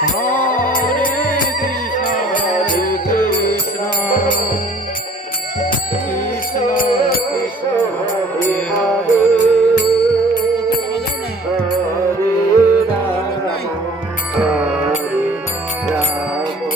Hare Krishna, Krishna Krishna, Hare Hare, Hare Rama, Hare Rama,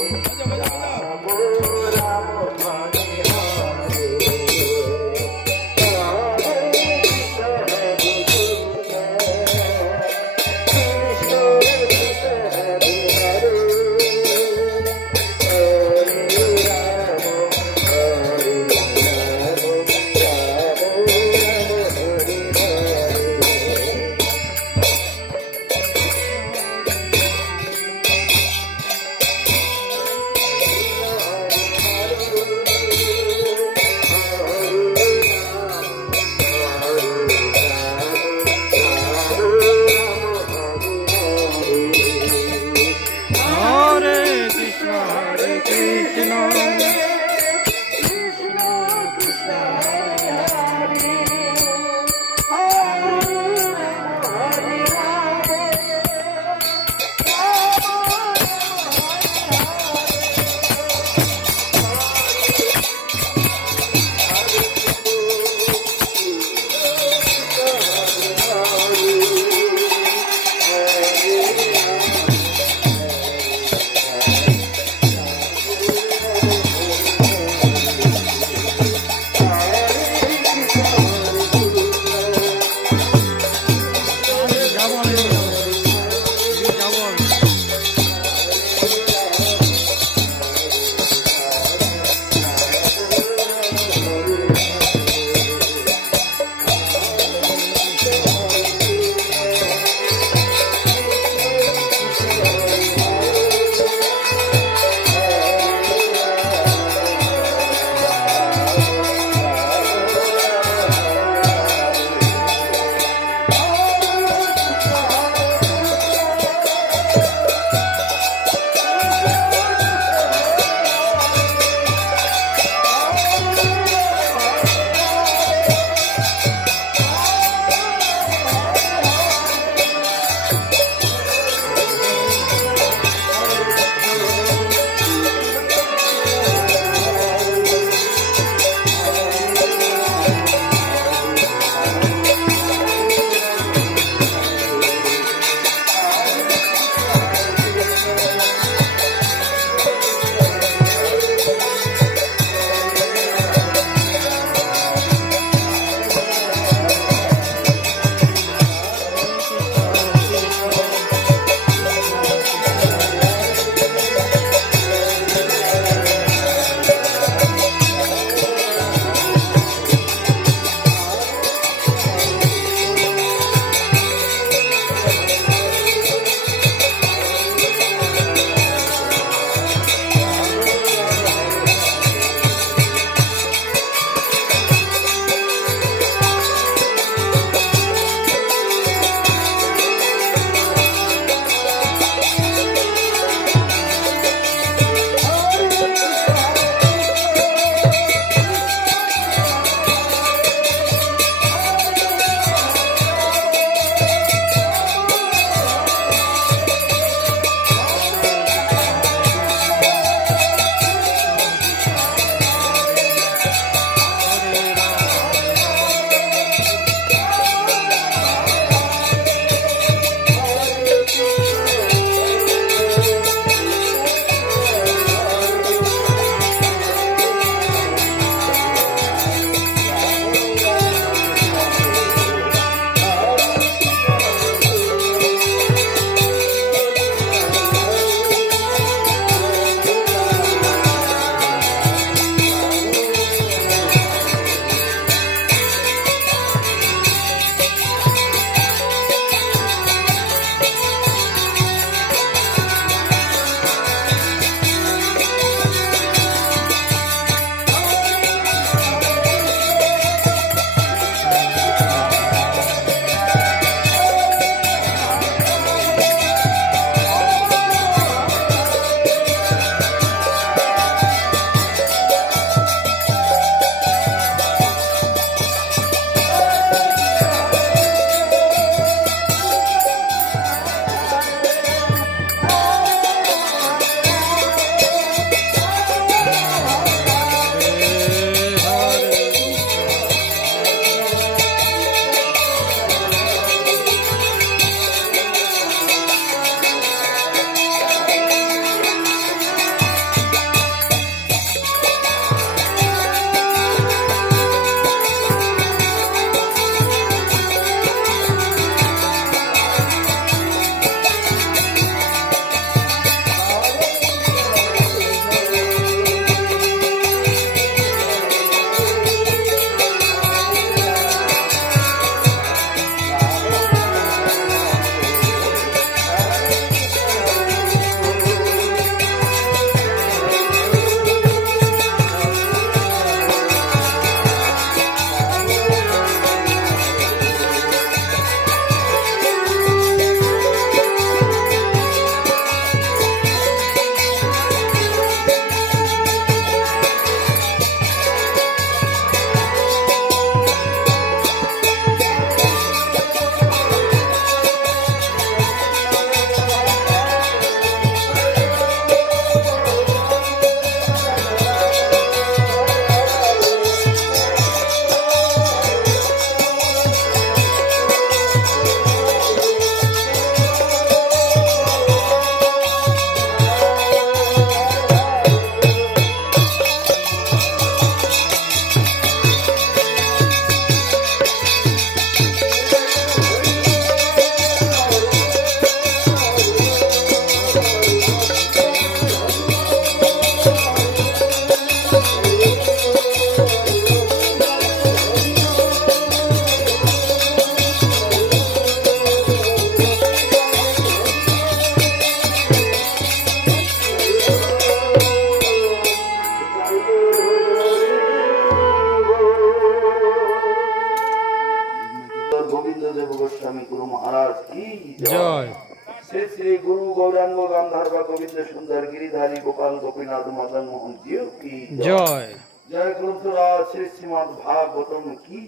गुरु गौरांग गांधार गोविंद सुंदर गिरिधारी गोपाल गोपीनाथ मदन मोहन जीव की जय। जय ग्रंथराज श्री श्रीमद् भागवतम की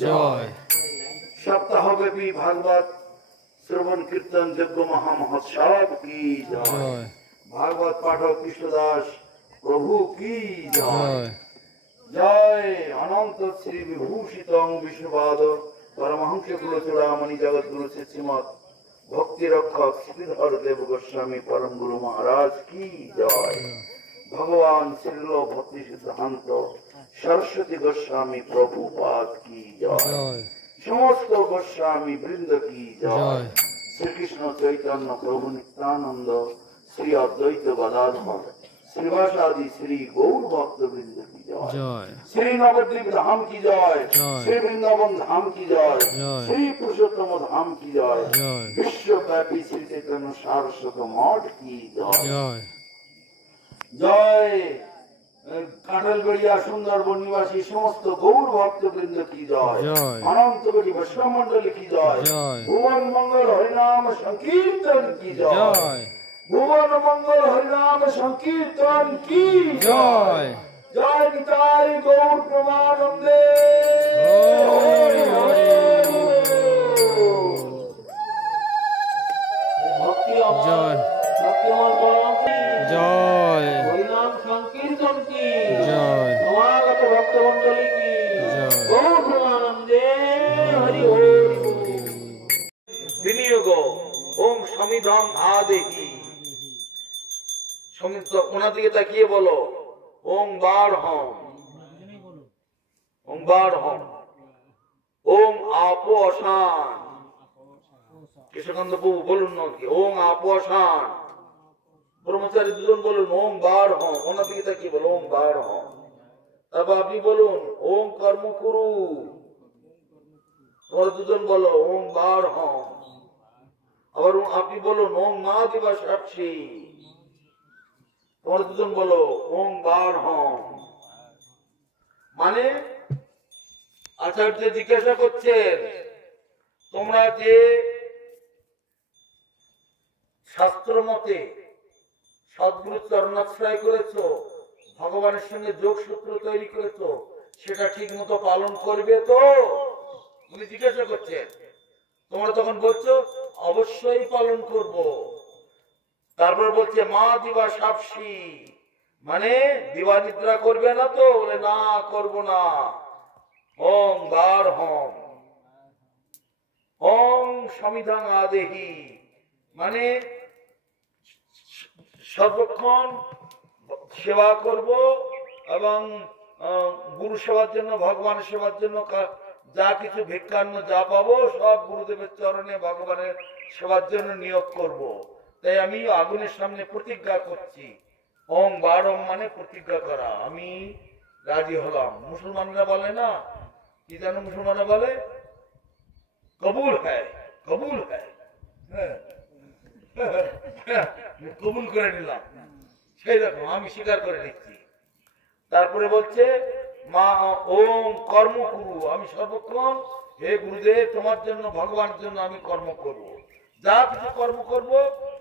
जय। सप्ताहव्यापी भागवत श्रवण कीर्तन यज्ञ महामहोत्सव की जय। भागवत पाठक कृष्णदास प्रभु की जय। जय अनंत श्री विभूषितम विष्णुपाद परमहंस कुलचूड़ामणि जगत गुरु श्रीमद भक्ति रक्षक श्रीधर देव गोस्वामी परम गुरु महाराज की जय। भगवान श्रील भक्ति सिद्धांत सरस्वती गोस्वामी प्रभुपाद की जय। समस्त गोस्वामी वृंद की जय। श्री कृष्ण चैतन्य प्रभु नित्यानंद श्री अद्वैत गदाधर श्रीवासादि श्री गौर भक्त वृंद की जय। श्री नवद्वीप धाम की जय। श्री वृंदावन धाम की जय। श्री पुरुषोत्तम धाम की जय। विश्वव्यापी श्री चैतन्य सारस्वत मठ की जय। जय काटलगढ़िया सुंदरबन निवासी समस्त गौर भक्त वृंद की जय। अनंत बड़ी वैष्णव मंडल की जय। भुवन मंगल हरिनाम संकीर्तन की जय। भुवन मंगल हरिनाम संकीर्तन की जय। जय निताय गौर प्रमानंदे। भक्ति जय। भक्तिमान परम की जय। हरिनाम संकीर्तन की जय। समागत भक्त मंडली की जय। गौर प्रमानंदे। हरि ओम। विनियोग ओम समिधं आदेहि। ওনার দিকে তাকিয়ে বলো ওম বার হম। ওম বার হম। ওম আপো অশান। কৃষ্ণকান্ত প্রভু বলুন না কি ওম আপো অশান। ব্রহ্মচারী দুজন বলুন ওম বার হম। ওনার দিকে তাকিয়ে বলো ওম বার হম। তারপর আপনি বলুন ওম কর্ম কুরু। তোমরা দুজন বলো ওম বার হম। আবার আপনি বলুন ওম মা দিবা সাক্ষী। তোমরা দুজন বলো ওম বার হম। মানে আচার্য জিজ্ঞাসা করছেন তোমরা যে শাস্ত্র মতে সদ্গুরু চরণাশ্রয় করেছো, ভগবানের সঙ্গে যোগসূত্র তৈরি করেছো, সেটা ঠিক মতো পালন করবে তো? উনি জিজ্ঞাসা করছেন। তোমরা তখন বলছো অবশ্যই পালন করব। তারপর বলছে মা দিবা সাপসি, মানে দিবা নিদ্রা করবে না তো? বলে না, করব না। ওম বার হম। ওম সমিধাং আদেহি, মানে সর্বক্ষণ সেবা করব এবং গুরু সেবার জন্য, ভগবানের সেবার জন্য যা কিছু ভিক্ষান্ন যা পাবো সব গুরুদেবের চরণে ভগবানের সেবার জন্য নিয়োগ করব। তাই আমি আগুনের সামনে প্রতিজ্ঞা করছি। ওম বারম মানে প্রতিজ্ঞা করা। আমি রাজি হলাম। মুসলমানরা বলে না কি জানো, মুসলমানরা বলে কবুল হ্যায়, কবুল হ্যায়। কবুল করে নিলাম, সেই রকম আমি স্বীকার করে নিচ্ছি। তারপরে বলছে মা ওম কর্ম করু, আমি সর্বক্ষণ হে গুরুদেব তোমার জন্য, ভগবানের জন্য আমি কর্ম করব। যা কিছু কর্ম করব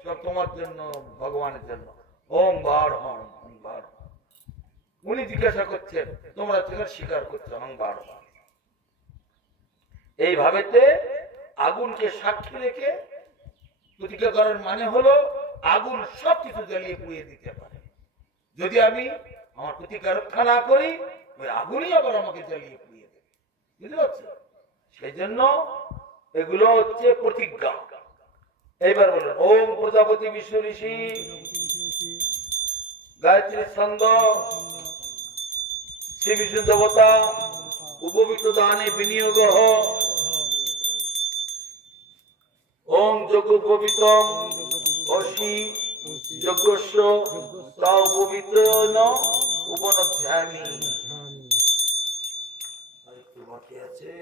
সব তোমার জন্য, ভগবানের জন্য। ওম বার হম। উনি জিজ্ঞাসা করছেন তোমরা থেকে স্বীকার করছো ওম বার হম। এইভাবেতে আগুনকে সাক্ষী রেখে প্রতিজ্ঞা করার মানে হলো আগুন সবকিছু জ্বালিয়ে পুড়িয়ে দিতে পারে। যদি আমি আমার প্রতিজ্ঞা রক্ষা না করি, ওই আগুনই আবার আমাকে জ্বালিয়ে পুড়িয়ে দেবে। বুঝতে পারছো? সেই জন্য এগুলো হচ্ছে প্রতিজ্ঞা। এইবার বলুন ওম প্রজাপতি বিশ্ব ঋষি গায়ত্রী ছন্দ শ্রী বিষ্ণু দেবতা উপবিষ্ট দানে বিনিয়োগ। ওম যজ্ঞ পবিত্রম অসি যজ্ঞস্য তাও পবিত্র উপনধ্যামি। আরেকটু বাকি আছে।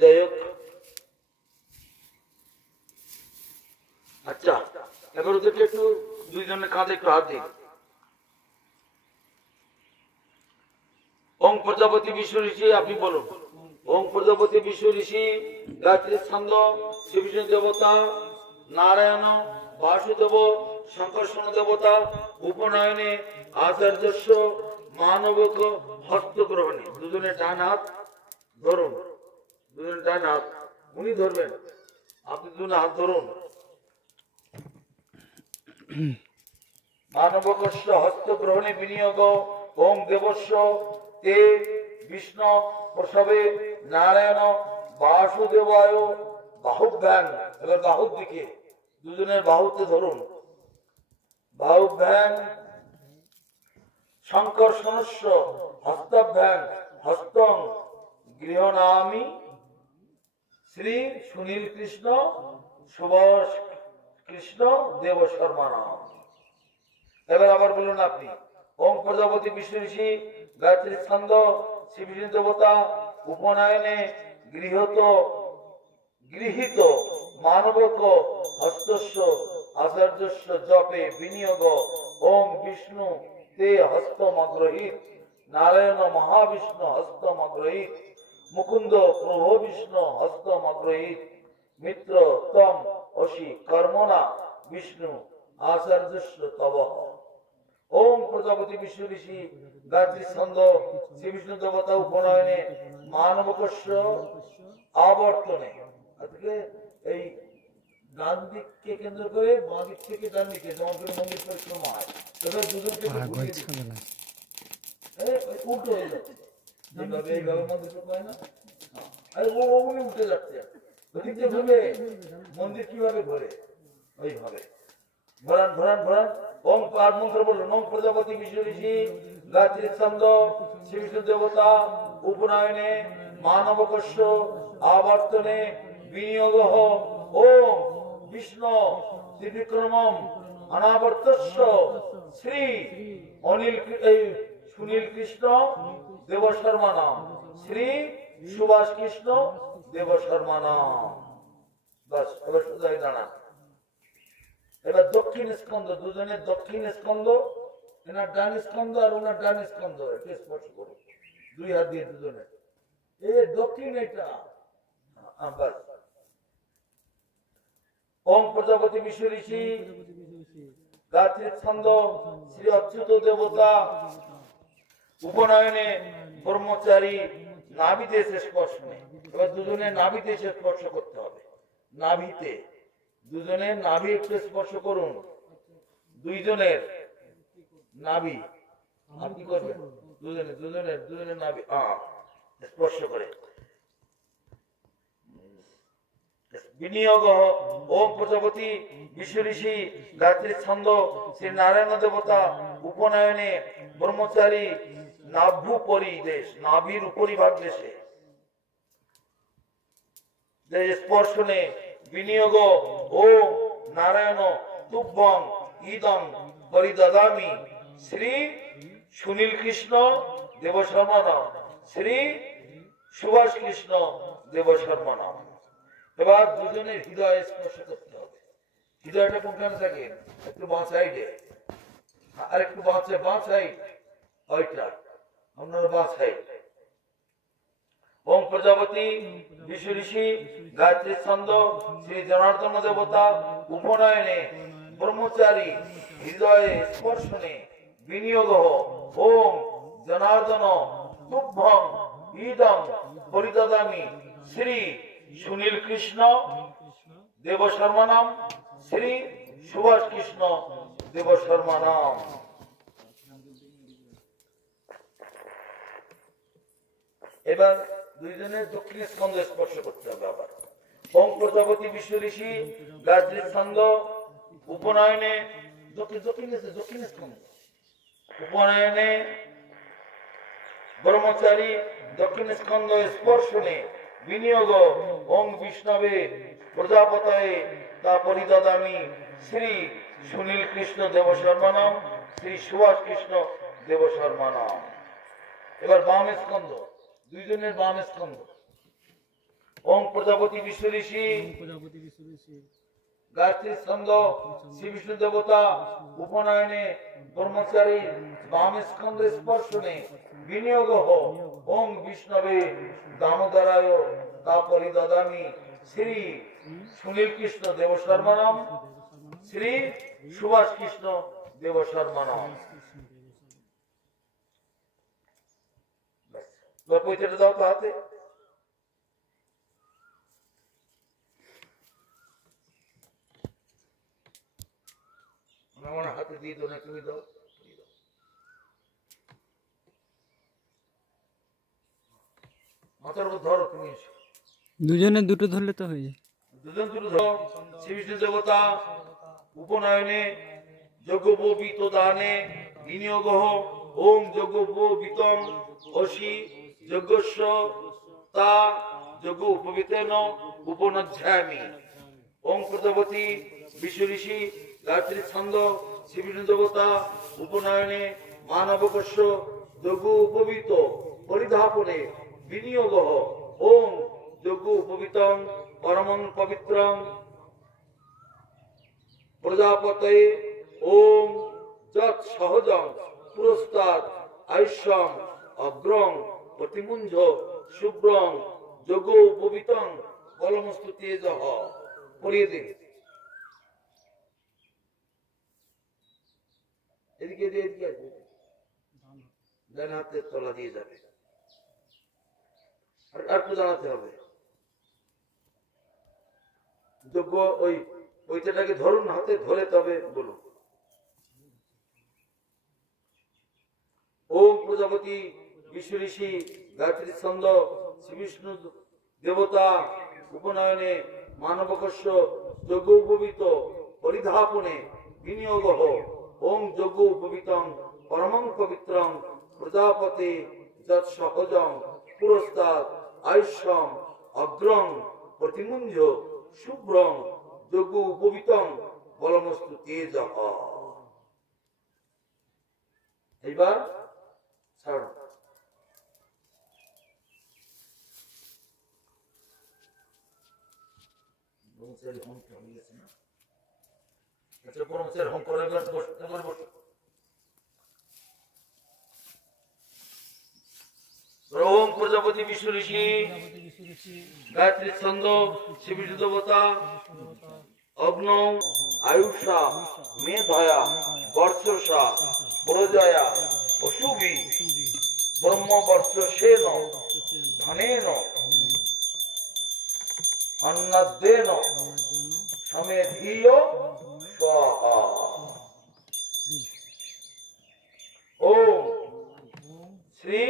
যাই হোক, আচ্ছা এবার ওদেরকে একটু দুইজনের কাঁধে একটু হাত দিন। ওং প্রজাপতি বিশ্ব ঋষি, আপনি বলুন। ওং প্রজাপতি বিশ্ব ঋষি গায়ত্রী ছন্দ শ্রী বিষ্ণু দেবতা নারায়ণ বাসুদেব সংকর্ষণ দেবতা উপনয়নে আচার্যস্য মানবক হস্তগ্রহণে। দুজনে ডান হাত ধরুন, দুজনে ডান হাত, উনি ধরবেন, আপনি দুজনে হাত ধরুন। মানবকস্য হস্তগ্রহণে বিনিয়োগ ওং দেবস্য তে বিষ্ণু প্রসবে নারায়ণ বাসুদেবায় বাহুভ্যাং। এবার বাহুর দিকে, দুজনের বাহুতে ধরুন, বাহুভ্যাং সংকর্ষণস্য হস্তাভ্যাং হস্তং গৃহনামি শ্রী সুনীল কৃষ্ণ সুভাষ কৃষ্ণ দেব শর্মা নাম। এবার আবার বলুন আপনি। ওম প্রজাপতি বিশ্ব ঋষি গায়ত্রী ছন্দ শ্রী বিষ্ণু দেবতা উপনয়নে গৃহীত মানবক হস্তস্য আচার্যস্য জপে বিনিয়োগ ওম বিষ্ণু তে হস্তমগ্রহীত নারায়ণ মহাবিষ্ণু হস্তমগ্রহীত মুকুন্দ প্রভু বিষ্ণু হস্তমগ্রহীত মিত্র তম অসি কর্মণা বিষ্ণু আচার্যস্য তব। ওম প্রজাপতি বিশ্ব ঋষি গায়ত্রী ছন্দ শ্রী বিষ্ণু দেবতা উপনয়নে মানবকস্য আবর্তনে। আজকে এই ডান দিককে কেন্দ্র করে বাঁ দিক থেকে ডান দিকে যেমন করে মন্দির পরিক্রমা হয়, তবে দুজনকে উল্টো হয়ে যাচ্ছে, যেভাবে এইভাবে মন্দির পরিক্রমা হয় না, আরে ও উনি উল্টে যাচ্ছে, ওদিকে ঘুরে মন্দির কিভাবে ঘোরে ওইভাবে ঘোরান ঘোরান ঘোরান। ওম পাদ মন্ত্র বলুন। ওম প্রজাপতি বিশ্ব ঋষি গায়ত্রী ছন্দ শ্রী বিষ্ণু দেবতা উপনয়নে মানবকস্য আবর্তনে বিনিয়োগ ওম বিষ্ণু ত্রিবিক্রমম অনাবর্তস্য শ্রী অনিল সুনীল কৃষ্ণ দেব শর্মা নাম শ্রী সুভাষ কৃষ্ণ দেব শর্মা নাম। বাস, এবার সোজাই দাঁড়ান। এবার দক্ষিণ স্কন্ধ, দুজনের দক্ষিণ স্কন্ধ, এনার ডান স্কন্ধ আর ওনার ডান স্কন্ধ এটা স্পর্শ করুন দুই হাত দিয়ে দুজনের। এই দক্ষিণ এটা। ওম প্রজাপতি বিশ্ব ঋষি গায়ত্রী ছন্দ শ্রী অচ্যুত দেবতা উপনয়নে ব্রহ্মচারী নাভিতে স্পর্শ নেই। এবার দুজনের নাভিতে স্পর্শ করতে হবে, নাভিতে, দুজনের নাভি একটু স্পর্শ করুন, দুইজনের নাভি আপনি করবেন, দুজনের নাভি স্পর্শ করে বিনিয়োগ। ওম প্রজাপতি বিশ্ব ঋষি গায়ত্রী ছন্দ শ্রী নারায়ণ দেবতা উপনয়নে ব্রহ্মচারী নাভ্যু পরিদেশ, নাভির উপরিভাগ দেশে স্পর্শনে বিনিয়োগ ও নারায়ণ তুভ্যং ইদং পরিদদামি শ্রী সুনীল কৃষ্ণ দেব শর্মা নাম শ্রী সুভাষ কৃষ্ণ দেব শর্মা নাম। এবার দুজনের হৃদয় স্পর্শ করতে হবে। হৃদয়টা কোনখানে থাকে? একটু বাঁ সাইডে, আর একটু বাঁ সাইড, ওইটা আপনার বাঁ সাইড। ওম প্রজাপতি বিশ্ব ঋষি গায়ত্রী ছন্দ শ্রী জনার্দন দেবতা উপনয়নে ব্রহ্মচারী হৃদয়ে স্পর্শনে বিনিয়োগ ওম জনার্দন তুভ্যং ইদং পরিদদামি শ্রী সুনীল কৃষ্ণ দেব শর্মা নাম শ্রী সুভাষ কৃষ্ণ দেব শর্মা নাম। এবার দুইজনের দক্ষিণ স্কন্ধ স্পর্শ করতে হবে। আবার ওম প্রজাপতি বিশ্ব ঋষি গায়ত্রী ছন্দ উপনয়নে দক্ষিণ স্কন্ধ উপনয়নে ব্রহ্মচারী দক্ষিণ স্কন্ধ স্পর্শনে বিনিয়োগ ওম বিষ্ণবে প্রজাপতয়ে তা পরিদদামি শ্রী সুনীল কৃষ্ণ দেব শর্মা নাম শ্রী সুভাষ কৃষ্ণ দেব শর্মা নাম। এবার বাম স্কন্ধ, দুইজনের বাম স্কন্ধ। ওম প্রজাপতি বিশ্ব ঋষি গায়ত্রী ছন্দ শ্রী বিষ্ণু দেবতা উপনয়নে ব্রহ্মচারী বাম স্কন্ধ স্পর্শনে বিনিয়োগ ওং বিষ্ণবে দামোদরায় তাপরি দদামি শ্রী সুনীল কৃষ্ণ দেব শর্মানাম শ্রী সুভাষ কৃষ্ণ দেব শর্মানাম। পয়সাটা দাও তো হাতে। আমার হাতে দিয়ে দো না, তুমি দাও। মাথার উপর ধরো তুমি। দুজনে দুটো ধরলে তো হয়ে যায়। দুজন দুটো ধরো। শ্রী বিষ্ণু দেবতা উপনয়নে যজ্ঞোপবীত দানে বিনিয়োগ ওম যজ্ঞোপবীতং অসি যজ্ঞস্য তা যজ্ঞ উপবীতেন উপনধ্যামি। ওং প্রজাপতি বিষ্ণু ঋষি গায়ত্রী ছন্দ শ্রী বিষ্ণু দেবতা উপনয়নে মানবকস্য যজ্ঞ উপবীত পরিধাপনে বিনিয়োগ ওং যজ্ঞ উপবীতং পরমং পবিত্রং প্রজাপতয়ে ওম যৎ সহজং পুরস্তাদ আয়ুষ্যং অগ্রং প্রতিমুঞ্জ শুভ্রং যজ্ঞ উপবীতং বলমস্তু তেজঃ। পড়িয়ে দিন। এদিকে এদিকে ডান হাতের তলা দিয়ে যাবে। আর একটু জানাতে হবে। যজ্ঞ ওই ওইটাকে ধরুন, হাতে ধরে তবে বলুন। ওম প্রজাপতি বিষ্ণু ঋষি গায়ত্রী ছন্দ শ্রী বিষ্ণু দেবতা উপনয়নে মানবকস্য যজ্ঞ উপবীত পরিধাপনে বিনিয়োগ ওম যজ্ঞ উপবীতং পরমং পবিত্রং প্রজাপতি যৎ সহজং পুরস্তাদ আয়ুষ্যং অগ্রং প্রতিমুঞ্জ শুভ্রং যজ্ঞ উপবীতং বলমস্তু তেজঃ। এইবার ছাড়ো। ওম প্রজাপতি বিষ্ণু ঋষি গায়ত্রী ছন্দ শ্রী বিষ্ণু দেবতা অগ্নৌ আয়ুষা মেধয়া বর্ষসা প্রজয়া অশুভি ব্রহ্মবর্ষসেন ধনেন অন্নাদ্যেন সমেধীয় স্বাহা। ওম শ্রী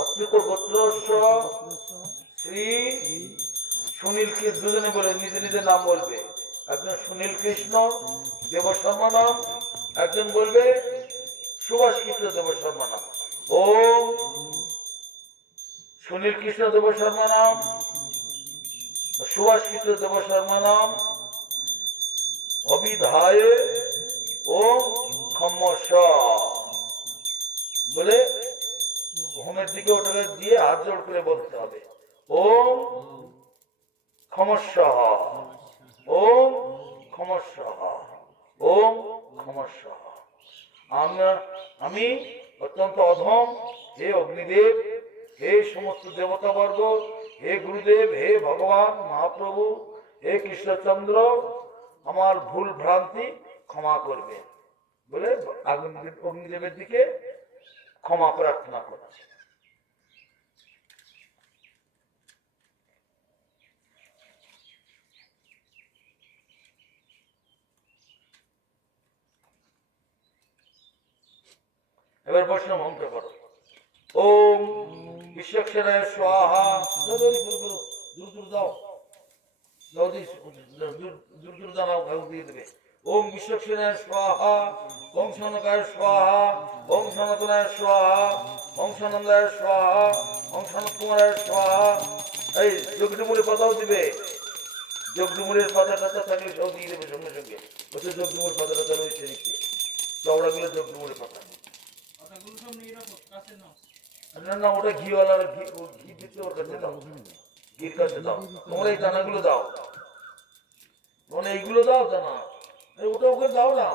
অচ্যুত গোত্রস্য শ্রী সুনীল কৃষ্ণ, দুজনে বলে নিজে নিজে নাম বলবে। একজন সুনীল কৃষ্ণ দেব শর্মা নাম, একজন বলবে সুভাষ কৃষ্ণ দেব শর্মা নাম। ওম সুনীল কৃষ্ণ দেব শর্মা নাম, সুভাষ কৃষ্ণ দেব শর্মা নাম অবিধায় ওম খম্মস বলে হোমের দিকে ওটাকে দিয়ে হাত জোড় করে বলতে হবে। ওম ক্ষমস্যা ওম ক্ষমস্যা ওম ক্ষমস্যা। আমি অত্যন্ত অধম, হে অগ্নিদেব, হে সমস্ত দেবতাবর্গ, হে গুরুদেব, হে ভগবান মহাপ্রভু, হে কৃষ্ণচন্দ্র, আমার ভুল ভ্রান্তি ক্ষমা করবে বলে অগ্নিদেবের দিকে ক্ষমা প্রার্থনা করছে। এবার বৈষ্ণব মন্ত্র করো। ওম বিশ্বক্ষেরায় স্বাহা। দূর দূর দাও, দূর দূর দাঁড়াও, ঘাউ দিয়ে দেবে। ওম বিশ্বক্ষেরায় স্বাহা, ওম সনকায় স্বাহা, ওম সনাতনায় স্বাহা, ওম সনন্দায় স্বাহা, ওম সনত কুমারের স্বাহা। এই যজ্ঞমূলের পাতাও দিবে। যজ্ঞমূলের পাতা টাতা থাকলে সব দিয়ে দেবে সঙ্গে সঙ্গে। ওতে যজ্ঞমূল পাতা টাতা রয়েছে নিচে, চওড়াগুলো যজ্ঞমূলের পাতা। না না, ওটা ঘিওয়ালার ঘি দিতে ওর কাছে দাও, ঘির কাছে দাও। তোমরা এই দানাগুলো দাও। মানে এইগুলো দাও তা না ওটা ওকে দাও না